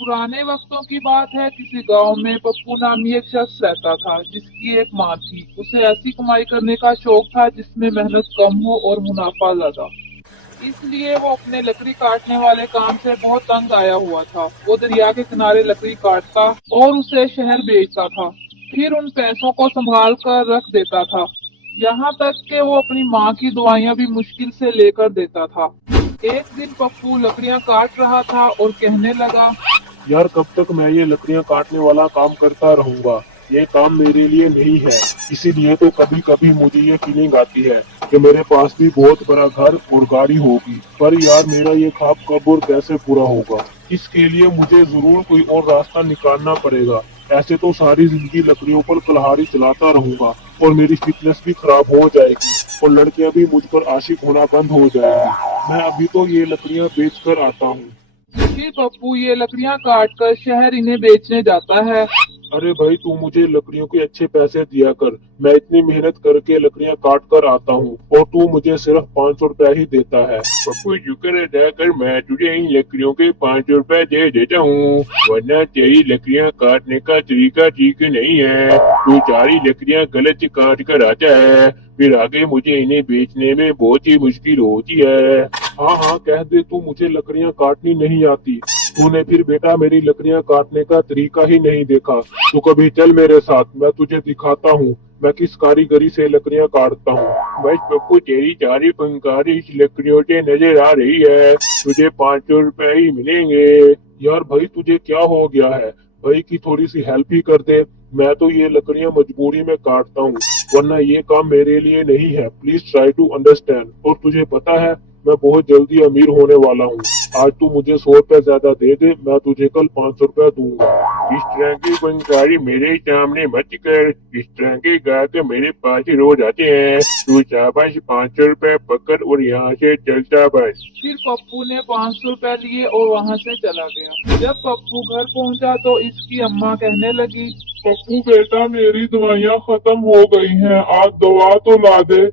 पुराने वक्तों की बात है। किसी गांव में पप्पू नामी एक शख्स रहता था, जिसकी एक माँ थी। उसे ऐसी कमाई करने का शौक था जिसमें मेहनत कम हो और मुनाफा ज्यादा। इसलिए वो अपने लकड़ी काटने वाले काम से बहुत तंग आया हुआ था। वो दरिया के किनारे लकड़ी काटता और उसे शहर बेचता था। फिर उन पैसों को संभाल कर रख देता था। यहाँ तक कि वो अपनी माँ की दवाइयाँ भी मुश्किल से लेकर देता था। एक दिन पप्पू लकड़ियाँ काट रहा था और कहने लगा, यार कब तक मैं ये लकड़ियां काटने वाला काम करता रहूंगा। ये काम मेरे लिए नहीं है। इसीलिए तो कभी कभी मुझे ये फीलिंग आती है कि मेरे पास भी बहुत बड़ा घर और गाड़ी होगी, पर यार मेरा ये ख्वाब कब और कैसे पूरा होगा। इसके लिए मुझे जरूर कोई और रास्ता निकालना पड़ेगा। ऐसे तो सारी जिंदगी लकड़ियों पर कुल्हाड़ी चलाता रहूंगा और मेरी फिटनेस भी खराब हो जाएगी और लड़कियां भी मुझ पर आशिक होना बंद हो जाएंगी। मैं अभी तो ये लकड़ियां बेच कर आता हूँ। फिर पप्पू ये लकड़ियाँ काट कर शहर इन्हें बेचने जाता है। अरे भाई तू मुझे लकड़ियों के अच्छे पैसे दिया कर। मैं इतनी मेहनत करके लकड़ियां काट कर आता हूँ और तू मुझे सिर्फ 500 रुपया ही देता है। पप्पू शुक्र अदा कर, मैं तुझे इन लकड़ियों के 500 रुपया दे देता हूँ, वरना तेरी लकड़ियां काटने का तरीका ठीक नहीं है। तू सारी लकड़ियां गलत काट कर आता है, फिर आगे मुझे इन्हें बेचने में बहुत ही मुश्किल होती है। हाँ हाँ कह दे, तू मुझे लकड़ियां काटनी नहीं आती। तूने फिर बेटा मेरी लकड़ियां काटने का तरीका ही नहीं देखा। तू कभी चल मेरे साथ, मैं तुझे दिखाता हूँ मैं किस कारीगरी से लकड़ियां काटता हूँ। बस पप्पू तेरी सारी फनकारी इस लकड़ियों से नजर आ रही है, तुझे 500 रुपए ही मिलेंगे। यार भाई तुझे क्या हो गया है, भाई की थोड़ी सी हेल्प ही कर दे। मैं तो ये लकड़ियां मजबूरी में काटता हूँ, वरना ये काम मेरे लिए नहीं है। Please try to understand. और तुझे पता है मैं बहुत जल्दी अमीर होने वाला हूँ। आज तू मुझे 100 रुपया ज्यादा दे दे, मैं तुझे कल 500 रुपया दूंगा। इस तरह की बंगारी मेरे सामने मत कर, इस तरह के ग्राहक मेरे पास ही रोज आते हैं। तू शाबाश 500 रुपये पकड़ और यहाँ से चलता बस। फिर पप्पू ने 500 रुपए लिए और वहाँ से चला गया। जब पप्पू घर पहुँचा तो इसकी अम्मा कहने लगी, पप्पू बेटा मेरी दवाइयाँ खत्म हो गई हैं, आज दवा तो ला दे।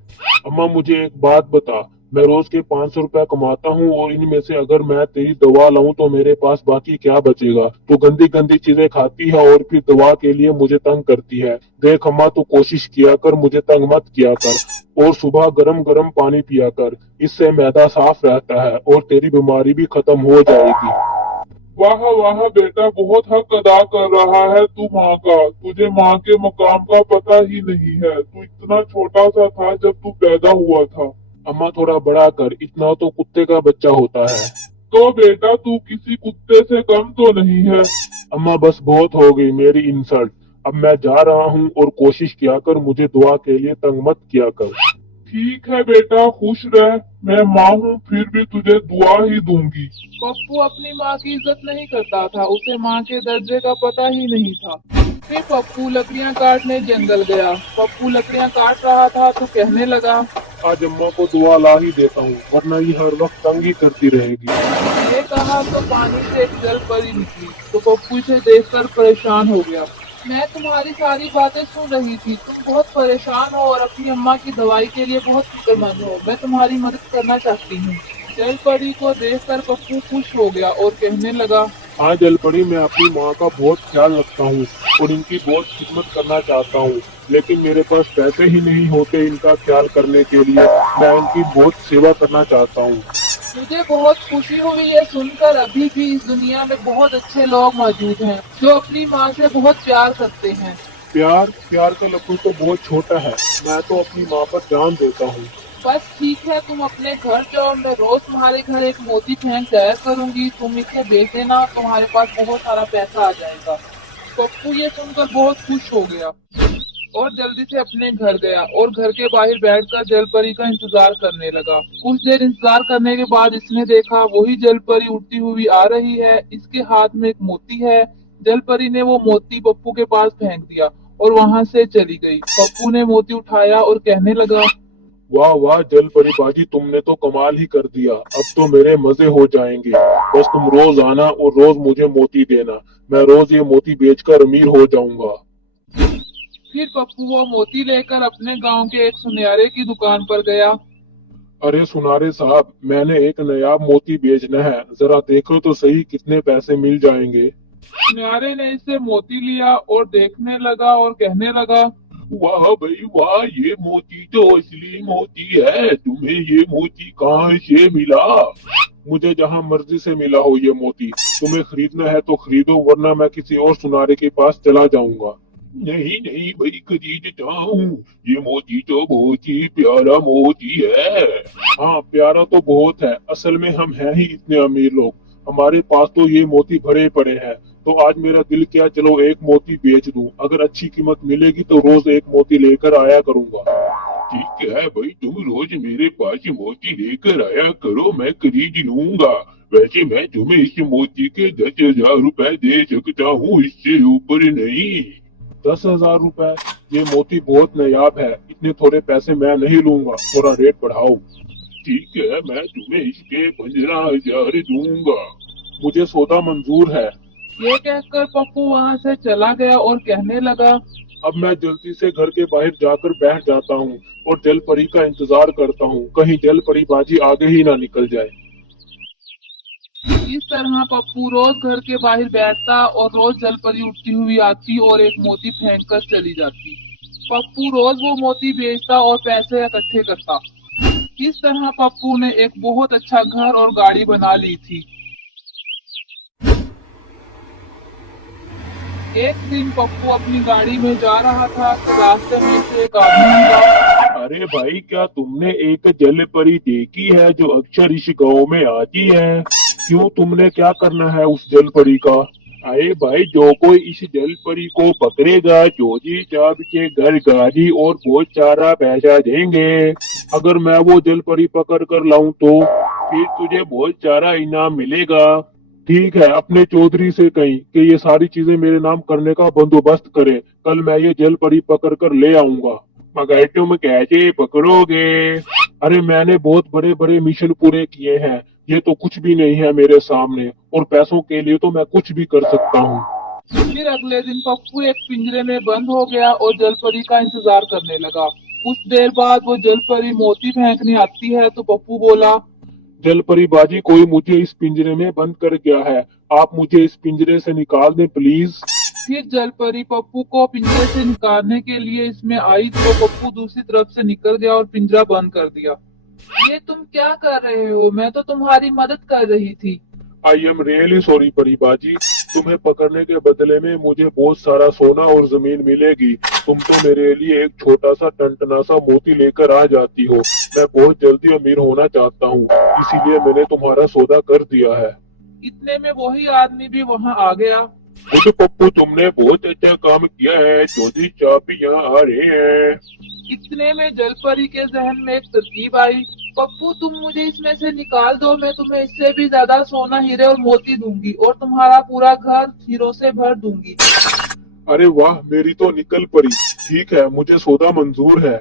अम्मा मुझे एक बात बता, मैं रोज के 500 रुपया कमाता हूँ और इनमें से अगर मैं तेरी दवा लाऊं तो मेरे पास बाकी क्या बचेगा। तू गंदी गंदी चीजें खाती है और फिर दवा के लिए मुझे तंग करती है। देख अम्मा तू कोशिश किया कर, मुझे तंग मत किया कर और सुबह गरम गरम पानी पिया कर। इससे मैदा साफ रहता है और तेरी बीमारी भी खत्म हो जाएगी। वाह वाह बेटा, बहुत हक अदा कर रहा है तू माँ का। तुझे माँ के मकाम का पता ही नहीं है। तू इतना छोटा सा था जब तू पैदा हुआ था। अम्मा थोड़ा बड़ा कर, इतना तो कुत्ते का बच्चा होता है। तो बेटा तू किसी कुत्ते से कम तो नहीं है। अम्मा बस बहुत हो गई मेरी इंसल्ट। अब मैं जा रहा हूँ और कोशिश किया कर, मुझे दुआ के लिए तंग मत किया कर। ठीक है बेटा, खुश रह। मैं माँ हूँ फिर भी तुझे दुआ ही दूंगी। पप्पू अपनी माँ की इज्जत नहीं करता था। उसे माँ के दर्जे का पता ही नहीं था। फिर पप्पू लकड़ियाँ काटने जंगल गया। पप्पू लकड़ियाँ काट रहा था तो कहने लगा, आज अम्मा को दुआ ला ही देता हूँ, वरना ये हर वक्त तंग ही करती रहेगी। ये कहा तो पानी से एक जल परी निकली। तो पप्पू इसे देखकर परेशान हो गया। मैं तुम्हारी सारी बातें सुन रही थी। तुम बहुत परेशान हो और अपनी अम्मा की दवाई के लिए बहुत फिक्रमंद हो। मैं तुम्हारी मदद करना चाहती हूँ। जल परी को देखकर पप्पू खुश हो गया और कहने लगा, हाँ जलपरी, मैं अपनी माँ का बहुत ख्याल रखता हूँ और इनकी बहुत खिदमत करना चाहता हूँ, लेकिन मेरे पास पैसे ही नहीं होते इनका ख्याल करने के लिए। मैं इनकी बहुत सेवा करना चाहता हूँ। मुझे बहुत खुशी हुई ये सुनकर। अभी भी इस दुनिया में बहुत अच्छे लोग मौजूद हैं जो अपनी माँ से बहुत प्यार करते हैं। प्यार प्यार का लफ्ज तो बहुत छोटा है। मैं तो अपनी माँ पर जान देता हूँ। बस ठीक है, तुम अपने घर जाओ। मैं रोज तुम्हारे घर एक मोती फेंक जाया करूंगी। तुम इसे बेच देना, तुम्हारे पास बहुत सारा पैसा आ जाएगा। पप्पू ये सुनकर बहुत खुश हो गया और जल्दी से अपने घर गया और घर के बाहर बैठकर जलपरी का इंतजार करने लगा। कुछ देर इंतजार करने के बाद इसने देखा वही जलपरी उड़ती हुई आ रही है। इसके हाथ में एक मोती है। जलपरी ने वो मोती पप्पू के पास फेंक दिया और वहां से चली गई। पप्पू ने मोती उठाया और कहने लगा, वाह वाह जलपरी बाजी, तुमने तो कमाल ही कर दिया। अब तो मेरे मजे हो जाएंगे। बस तुम रोज आना और रोज मुझे मोती देना। मैं रोज ये मोती बेचकर अमीर हो जाऊंगा। फिर पप्पू वो मोती लेकर अपने गांव के एक सुनहरे की दुकान पर गया। अरे सुनारे साहब, मैंने एक नायाब मोती बेचना है, जरा देखो तो सही कितने पैसे मिल जाएंगे। सुनहरे ने इससे मोती लिया और देखने लगा और कहने लगा, वाह भाई वाह, ये मोती तो असली मोती है। तुम्हें ये मोती कहाँ से मिला? मुझे जहाँ मर्जी से मिला हो ये मोती। तुम्हें खरीदना है तो खरीदो, वरना मैं किसी और सुनारे के पास चला जाऊंगा। नहीं नहीं भाई, खरीदता हूँ। ये मोती तो बहुत ही प्यारा मोती है। हाँ, प्यारा तो बहुत है, असल में हम हैं ही इतने अमीर लोग, हमारे पास तो ये मोती भरे पड़े हैं। तो आज मेरा दिल किया चलो एक मोती बेच दूं, अगर अच्छी कीमत मिलेगी तो रोज एक मोती लेकर आया करूंगा। ठीक है भाई, तुम रोज मेरे पास मोती लेकर आया करो, मैं खरीद लूंगा। वैसे मैं तुम्हें इस मोती के 10,000 रुपए दे सकता हूँ, इससे ऊपर नहीं। 10,000 रुपए? ये मोती बहुत नायाब है, इतने थोड़े पैसे मैं नहीं लूंगा, थोड़ा रेट बढ़ाओ। ठीक है, मैं तुम्हें इसके 15,000 दूंगा। मुझे सौदा मंजूर है। ये कहकर पप्पू वहाँ से चला गया और कहने लगा, अब मैं जल्दी से घर के बाहर जाकर बैठ जाता हूँ और जल परी का इंतजार करता हूँ, कहीं जल परी बाजी आगे ही ना निकल जाए। इस तरह पप्पू रोज घर के बाहर बैठता और रोज जलपरी उठती हुई आती और एक मोती फेंक कर चली जाती। पप्पू रोज वो मोती बेचता और पैसे इकट्ठे करता। इस तरह पप्पू ने एक बहुत अच्छा घर और गाड़ी बना ली थी। एक दिन पप्पू अपनी गाड़ी में जा रहा था तो रास्ते में से एक आदमी मिला। अरे भाई, क्या तुमने एक जल परी देखी है जो अक्सर इस गांव में आती है? क्यों, तुमने क्या करना है उस जल परी का? अरे भाई, जो कोई इस जल परी को पकड़ेगा, जोजी साहब के घर गाड़ी और बहुत सारा पैसा देंगे। अगर मैं वो जल परी पकड़ कर लाऊं तो फिर तुझे बहुत सारा इनाम मिलेगा। ठीक है, अपने चौधरी से कहीं कि ये सारी चीजें मेरे नाम करने का बंदोबस्त करे, कल मैं ये जल परी पकड़ कर ले आऊंगा। मगर तुम कैसे पकड़ोगे? अरे मैंने बहुत बड़े बड़े मिशन पूरे किए हैं, ये तो कुछ भी नहीं है मेरे सामने, और पैसों के लिए तो मैं कुछ भी कर सकता हूँ। फिर अगले दिन पप्पू एक पिंजरे में बंद हो गया और जलपरी का इंतजार करने लगा। कुछ देर बाद वो जलपरी मोती फेंकने आती है तो पप्पू बोला, जल परी बाजी, कोई मुझे इस पिंजरे में बंद कर गया है, आप मुझे इस पिंजरे से निकाल दें प्लीज। फिर जलपरी पप्पू को पिंजरे से निकालने के लिए इसमें आई तो पप्पू दूसरी तरफ से निकल गया और पिंजरा बंद कर दिया। ये तुम क्या कर रहे हो? मैं तो तुम्हारी मदद कर रही थी। आई एम रियली सॉरी परी बाजी, तुम्हें पकड़ने के बदले में मुझे बहुत सारा सोना और जमीन मिलेगी। तुम तो मेरे लिए एक छोटा सा टनटना सा मोती लेकर आ जाती हो। मैं बहुत जल्दी अमीर होना चाहता हूँ, इसीलिए मैंने तुम्हारा सौदा कर दिया है। इतने में वही आदमी भी वहाँ आ गया। मुझे पप्पू, तुमने बहुत अच्छा काम किया है, चौधरी साहब भी यहाँ आ रहे हैं। इतने में जलपरी के जहन में एक तरकीब आई। पप्पू, तुम मुझे इसमें से निकाल दो, मैं तुम्हें इससे भी ज्यादा सोना, हीरे और मोती दूंगी और तुम्हारा पूरा घर हीरो से भर दूंगी। अरे वाह, मेरी तो निकल पड़ी। ठीक है, मुझे सौदा मंजूर है।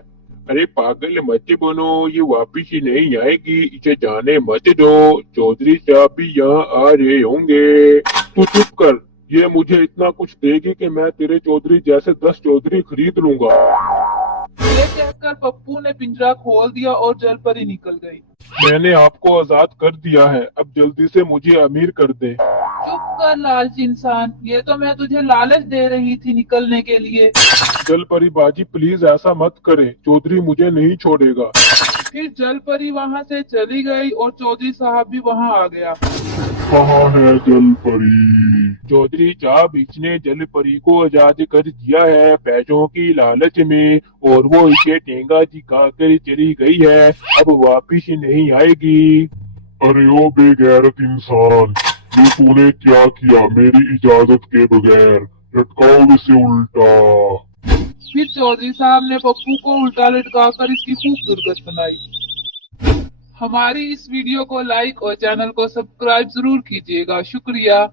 अरे पागल मत बनो, ये वापिस ही नहीं आएगी, इसे जाने मत दो। चौधरी साहब भी यहाँ आ रहे होंगे। तू चुप कर, ये मुझे इतना कुछ देगी कि मैं तेरे चौधरी जैसे 10 चौधरी खरीद लूंगा। ये कहकर पप्पू ने पिंजरा खोल दिया और जलपरी निकल गई। मैंने आपको आजाद कर दिया है, अब जल्दी से मुझे अमीर कर दे। चुप कर लालची इंसान, ये तो मैं तुझे लालच दे रही थी निकलने के लिए। जल परी बाजी, प्लीज ऐसा मत करे, चौधरी मुझे नहीं छोड़ेगा। फिर जलपरी वहाँ से चली गई और चौधरी साहब भी वहाँ आ गया। कहाँ है जल परी? चौधरी साहब, इसने जल परी को आजाद कर दिया है पैसों की लालच में, और वो इसे टेंगा दिखा कर चली गई है, अब वापिस नहीं आएगी। अरे ओ बेगैरत इंसान, ये तूने क्या किया मेरी इजाजत के बगैर? लटकाओ इसे उल्टा। फिर चौधरी साहब ने पप्पू को उल्टा लटकाकर इसकी खूब दुर्गत बनाई। हमारी इस वीडियो को लाइक और चैनल को सब्सक्राइब जरूर कीजिएगा। शुक्रिया।